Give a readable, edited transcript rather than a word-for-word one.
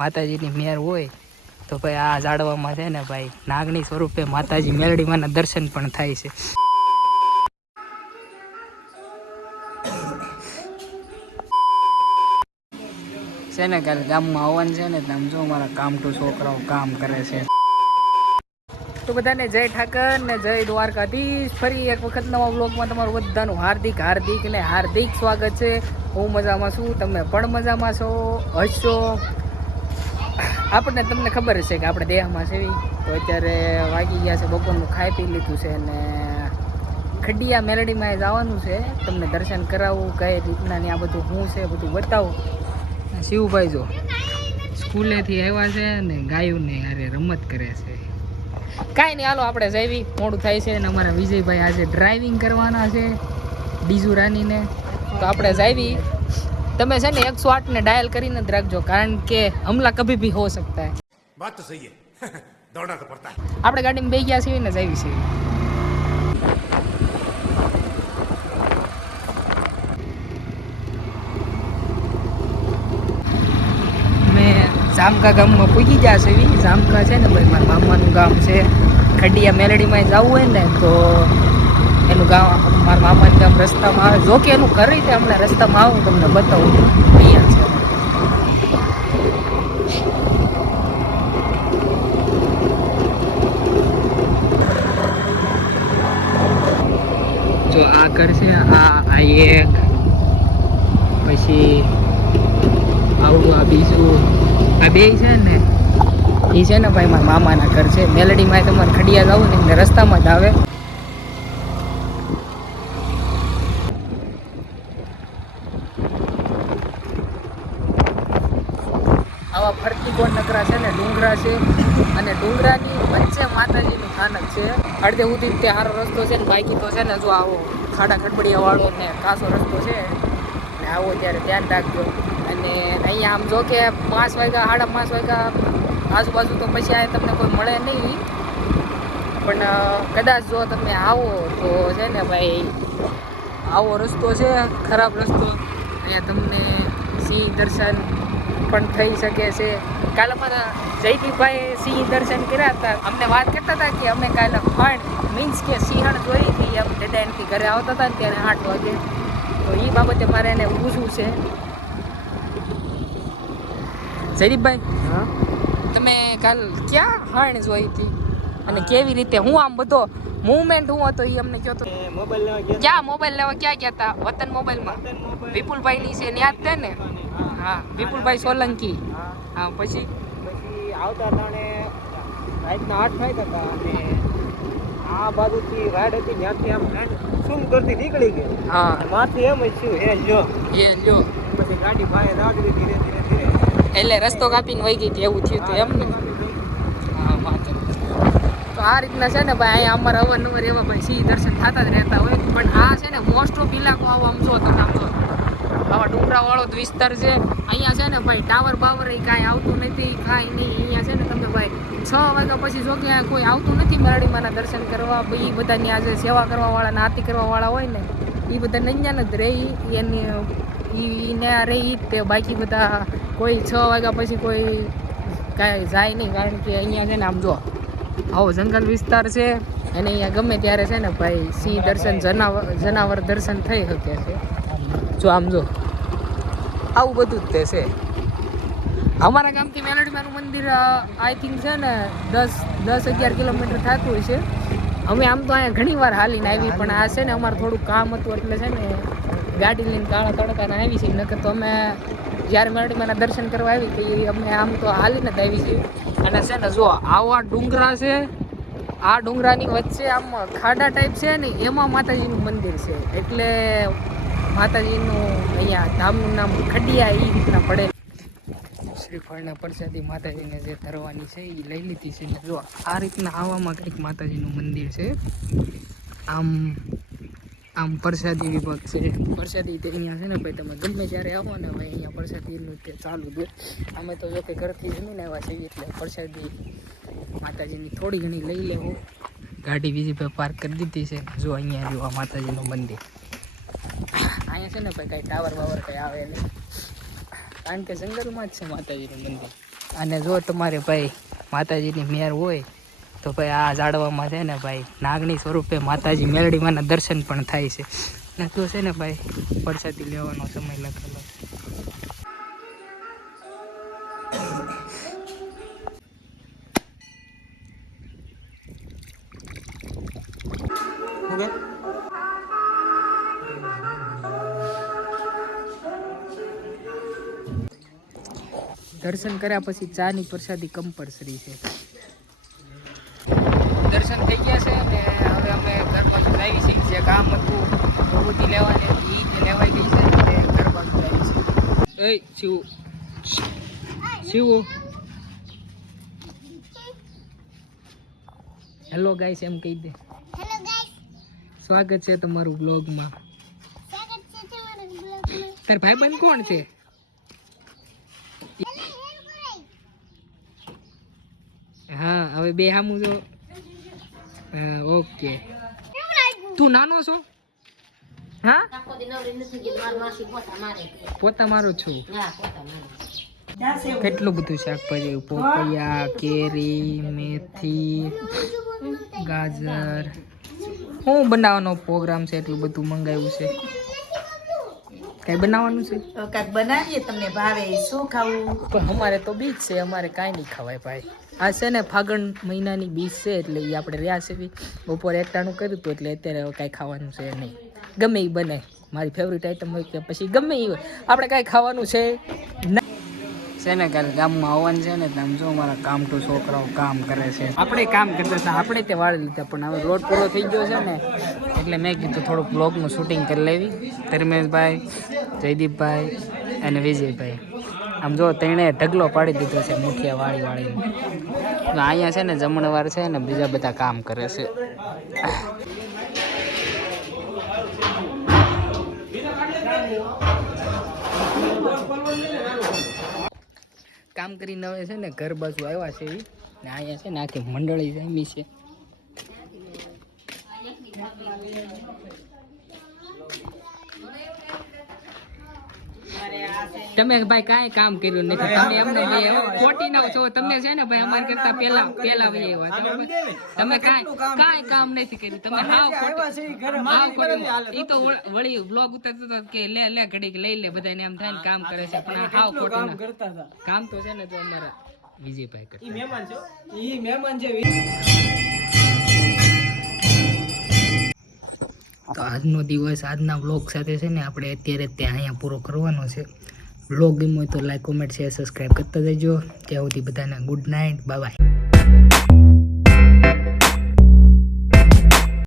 માતાજીની મેર હોય તો ભાઈ આ ઝાડવામાં છે ને ભાઈ નાગણી સ્વરૂપે માતાજી મેલડીમાંના દર્શન પણ થાય છે. છે ને કાલે ગામમાં આવવાનું છે ને આમ જો મારા કામ ટુ છોકરાઓ કામ કરે છે. તો બધાને જય ઠાકર ને જય દ્વારકાધીશ. ફરી એક વખત નવા વ્લોગમાં તમારું બધાનું હાર્દિક સ્વાગત છે. હું મજામાં છું, તમે પણ મજામાં છો, હશો. તમને ખબર છે કે આપણે દેહમાં છે તો અત્યારે વાગી ગયા છે બપોરનું, ખાઈ પી લીધું છે અને ખડિયા મેલડીમાં જવાનું છે. તમને દર્શન કરાવવું કઈ રીતના ને આ બધું શું છે બધું બતાવું. શિવભાઈ જો સ્કૂલેથી આવ્યા છે ને ગાયોને યારે રમત કરે છે. કાંઈ નહીં, હાલો આપણે જઈવી, મોડું થાય છે. અને અમારા વિજયભાઈ આજે ડ્રાઇવિંગ કરવાના છે ડીજુ રાનીને, તો આપણે જઈવી. તમે છે ને 108 ને ડાયલ કરીને જ રાખજો, કારણ કે હમલા કભી ભી હો સકતા હે. વાત તો સહી હે, દોડના તો પડતા હે. આપણે ગાડીમાં બેસી ગયા છીએ ને જઈવી છીએ. જામકા ગામમાં પૂગી ગયા છે. જામકા છે ને ભાઈ મારા મામાનું ગામ છે. ખડિયા મેલડીમાં જવું હોય ને તો એનું ગામ મારા મામાનું ગામ રસ્તામાં આવે. જો કે એનું ઘર રીતે હમણાં રસ્તામાં આવું તમને બતાવું. અહીંયા છે જો આ ઘર છે. આ એક પછી આવડું આ બીજું, આ બે છે ને એ છે ને ભાઈ મારા મામાના ઘર છે. મેલડીમાં તમારે ખડિયા જવું ને એટલે રસ્તામાં જ આવે. આવા ફરતી કોણ નકરા છે ને ડુંગરા છે, અને ડુંગરાની વચ્ચે માતાજીનું સ્થાનક છે. અડધે સુધી તે સારો રસ્તો છે ને, બાકી તો છે ને જો આવો ખાડા ખડબડિયા વાળો ને કાસો રસ્તો છે ને આવો ત્યારે ધ્યાન રાખજો. અને અહીંયા આમ જો કે 5 વાગ્યા 5:30 વાગ્યા આજુબાજુ તો પછી આ તમને કોઈ મળે નહીં, પણ કદાચ જો તમે આવો તો છે ને ભાઈ આવો રસ્તો છે, ખરાબ રસ્તો. અહીંયા તમને સિંહ દર્શન પણ થઈ શકે છે. કાલે અમારા જયદીપભાઈ સિંહ દર્શન કર્યા હતા. અમને વાત કરતા હતા કે અમે કાલે મીન્સ કે સિંહણ જોઈ હતી એમ ડેડાઈનથી ઘરે આવતા હતા ને ત્યારે 8 વાગે. તો એ બાબતે મારે એને પૂછવું છે. જયદીપભાઈ, હા, તમે કાલ ક્યાં હાણ જોઈ હતી અને કેવી રીતે, હું આમ બધો મૂવમેન્ટ હું હતો એ અમને કહો તો. મોબાઈલ લેવા ક્યાં ગયા હતા? વતન મોબાઈલમાં વિપુલભાઈ ની છે યાદ છે ને? હા, વિપુલભાઈ સોલંકી. હા, પછી આવતા તાણે રાતના 8 વાગ્યા હતા અને આ બાજુથી વાડ હતી ત્યાંથી આમ શું કરતી નીકળી ગઈ. હા, માથે એમ જ છું હે લ્યો પછી ગાડી બહાર રાખી ધીરે ધીરે એટલે રસ્તો કાપીને વહી ગઈ હતી એવું થયું હતું એમ ને? હા, વાંચો. તો આ રીતના છે ને ભાઈ અહીંયા અમારે અવારનવાર એવા ભાઈ સિંહ દર્શન થતા જ રહેતા હોય. પણ આ છે ને મોસ્ટ ઓફ ઇલાકો આવો આમ જો તમે આમ જો આવા ડુંગરાવાળો જ વિસ્તાર છે. અહીંયા છે ને ભાઈ ટાવર બાવર એ કાંઈ આવતું નથી, કાંઈ નહીં. અહીંયા છે ને તમે ભાઈ 6 વાગ્યા પછી જો કે કોઈ આવતું નથી મેલડીમાંના દર્શન કરવા. એ બધાની આજે સેવા કરવાવાળા ને આરતી કરવાવાળા હોય ને એ બધા નંજાન જ રહી એની એને રહી તે. બાકી બધા કોઈ 6 વાગ્યા પછી કોઈ કાંઈ જાય નહીં, કારણ કે અહીંયા છે ને આમ જો આવો જંગલ વિસ્તાર છે અને અહીંયા ગમે ત્યારે છે ને ભાઈ સિંહ દર્શન જનાવર દર્શન થઈ શકે છે. જો આમ જો આવું બધું જ તે છે. અમારા ગામથી મેલડીમાંનું મંદિર આઈ થિંક છે ને 10-11 કિલોમીટર થતું હોય છે. અમે આમ તો અહીંયા ઘણી વાર હાલીને આવી, પણ આ છે ને અમારે થોડું કામ હતું એટલે છે ને ગાડી લઈને કાળા તડકાને આવી છે. નકર તો અમે જ્યારે મેલડીમાંના દર્શન કરવા આવી તો અમે આમ તો હાલીને જ આવી છીએ. અને છે ને જો આવા ડુંગરા છે, આ ડુંગરાની વચ્ચે આમ ખાડા ટાઈપ છે ને એમાં માતાજીનું મંદિર છે. એટલે માતાજીનું અહીંયા ધામનું નામ ખડિયા એ રીતના પડે. શ્રીફળના પ્રસાદી માતાજીને જે ધરવાની છે એ લઈ લીધી છે. જો આ રીતના આવામાં કંઈક માતાજીનું મંદિર છે. આમ પ્રસાદી વિભાગ છે. પ્રસાદી તે અહીંયા છે ને ભાઈ તમે ગમે ત્યારે આવો ને ભાઈ અહીંયા પ્રસાદીનું તે ચાલુ છે. અમે તો જો કે ઘરથી જમીને આવ્યા છીએ એટલે પ્રસાદી માતાજીની થોડી ઘણી લઈ લેવું. ગાડી બીજી પર પાર્ક કરી દીધી છે. જો અહીંયા જો આ માતાજીનું મંદિર. અહીંયા છે ને ભાઈ કાંઈ ટાવર બાવર કંઈ આવે નહીં, કારણ કે જંગલમાં જ છે માતાજીનું મંદિર. અને જો તમારે ભાઈ માતાજીની મેર હોય તો ભાઈ આ ઝાડવામાં છે ને ભાઈ નાગણી સ્વરૂપે માતાજી મેલડીમાંના દર્શન પણ થાય છે. ને તો છે ને ભાઈ પરસાદી લેવાનો સમય લખેલો છે. દર્શન કર્યા પછી ચાની પ્રસાદી કમ્પલસરી છે. દર્શન થઈ ગયા છે ને હવે અમે ઘર બાજુ આવી છીએ. જે કામ હતું પ્રવૃત્તિ લેવાની હતી એ લેવાઈ ગઈ છે એટલે ઘર બાજુ આવી છે. એ શિવ હેલો ગાઈસ એમ કહી દે. હેલો ગાઈસ, સ્વાગત છે તમારું બ્લોગમાં. સ્વાગત છે તમારા બ્લોગમાં. તાર ભાઈબંધ કોણ છે? હા હવે બે હામું જો. હા ઓકે. તું નાનો છો? હા પોતા મારો છું. કેટલું બધું શાકભાજી, પોપૈયા, કેરી, મેથી, ગાજર. શું બનાવવાનો પ્રોગ્રામ છે? એટલું બધું મંગાવ્યું છે. કઈ બનાવવાનું છે? કાંઈક બનાવીએ, તમને ભાવે શું ખાવું? પણ અમારે તો બીજ છે, અમારે કાંઈ નહીં ખવાય ભાઈ. આ છે ને ફાગણ મહિનાની બીજ છે એટલે એ આપણે રહ્યા છે. બપોરે એકટાણું કર્યું હતું એટલે અત્યારે હવે કાંઈ ખાવાનું છે નહીં. ગમે એ બને, મારી ફેવરિટ આઈટમ હોય કે પછી ગમે એ હોય, આપણે કાંઈ ખાવાનું છે છે ને. કાલે ગામમાં આવવાનું છે ને તમે જો અમારા કામ તો છોકરાઓ કામ કરે છે. આપણે કામ કરતા હતા, આપણે તે વાળી લીધા પણ હવે રોડ પૂરો થઈ ગયો છે ને એટલે મેં કીધું થોડુંક બ્લોગનું શૂટિંગ કરી લેવી. ધર્મેશભાઈ, જયદીપભાઈ અને વિજયભાઈ આમ જો તેણે ઢગલો પાડી દીધો છે મુઠિયા વાળીને. અહીંયા છે ને જમણવાર છે ને બીજા બધા કામ કરે છે. કામ કરીને હવે છે ને ઘર બાજુ આવ્યા છે ને અહીંયા છે ને આખી મંડળી જમી છે. તમે ભાઈ કાંઈ કામ કર્યું નથી. તમે અમને ખોટી ના છો. તમે છે ને ભાઈ અમારી કરતા પેલા વહી આવ્યા. તમે કાંઈ કામ નથી કર્યું. તમે હાવ ખોટું. ઈ તો વળી બ્લોગ ઉતારતો કે લે ઘડીક લઈ લે, બધાને એમ થાય ને કામ કરે છે પણ હાવ ખોટું કામ તો છે ને તો અમારા વિજયભાઈ કરતા. તો આજનો દિવસ આજના વ્લોગ સાથે છે ને આપણે અત્યારે ત્યાં અહીંયા પૂરો કરવાનો છે. વ્લોગ ગમ્યો હોય તો લાઈક, કોમેન્ટ, શેર, સબસ્ક્રાઈબ કરતા જજો. ત્યાં સુધી બધાને ગુડ નાઇટ, બાય બાય.